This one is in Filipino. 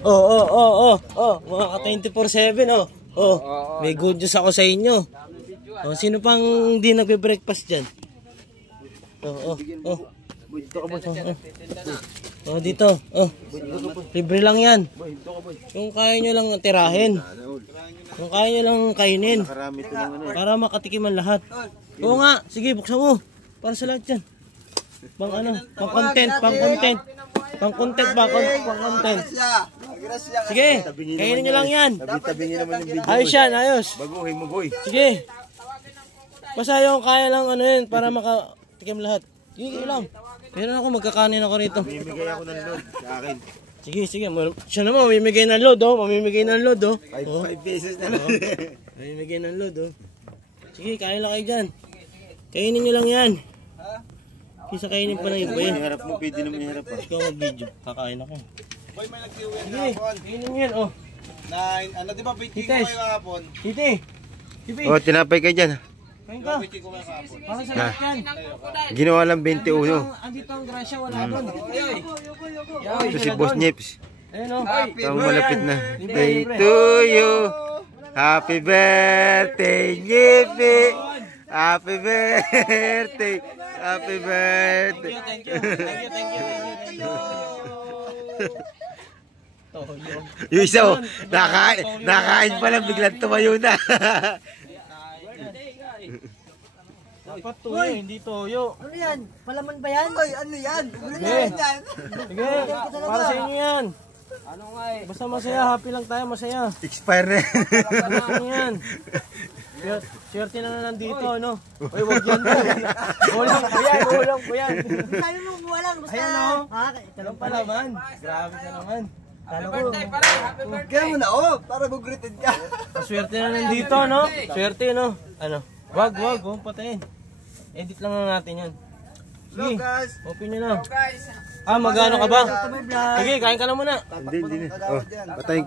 Mga ka 24/7 may good news ako sa inyo. Sino pang hindi nagbe-breakfast diyan? Dito. Libre lang 'yan. Kung kaya nyo lang tirahin. Kung kaya nyo lang kainin. Para makatikiman lahat. Oo nga, sige buksan mo. Para sa lahat 'yan. Pang content. Sige, kainin nyo lang yan. Ayos yan, ayos. Sige. Basta yung kaya lang para makatikim lahat. Sige lang. Meron ako, magkakanin ako rito. Mamimigay ako ng load sa akin. Sige. Siya naman, mamimigay ng load, Mamimigay ng load, 5 pesos na load. Mamimigay ng load, Sige, kain lang kayo dyan. Kainin nyo lang yan. Kisa kainin pa na yung bayan. Harap mo, pwede naman yung harap pa. Ikaw mag-video, kakain ako. Boy, may nag-iuwi Sige, kainin nyo yan, di ba biting ko kayo kahapon? Titi. Tinapay ka dyan. Kain ka. Biting ko kayo kahapon. Para sa lahat yan. Ginawa lang 21. Andito ang grasya, wala doon. Ito si Boss Nips. Ayun, Ang malapit na. Day to you. Happy birthday, Nippy. Happy birthday. Happy birthday. Thank you. Yung isa, nakain pa lang, biglang tumayo na. Dapat tuyo, hindi toyo. Ano yan? Palaman ba yan? Oy, ano yan? Sige, para sa inyo yan. Basta masaya, happy lang tayo, masaya. Expire na. Ano yan? Swerte na nandito, Uy, wag yan. Kulang po yan. Sabi mo, walang. Basta. Ayan, Ito pala man. Grabe ka naman. Kaya mo na, para mag-greeted ka. Swerte na nandito, Swerte, Wag, huwag patayin. Edit lang natin yan. Sige, open nyo na. Magano ka ba? Sige, kain ka na muna. Hindi. Patayin ko na.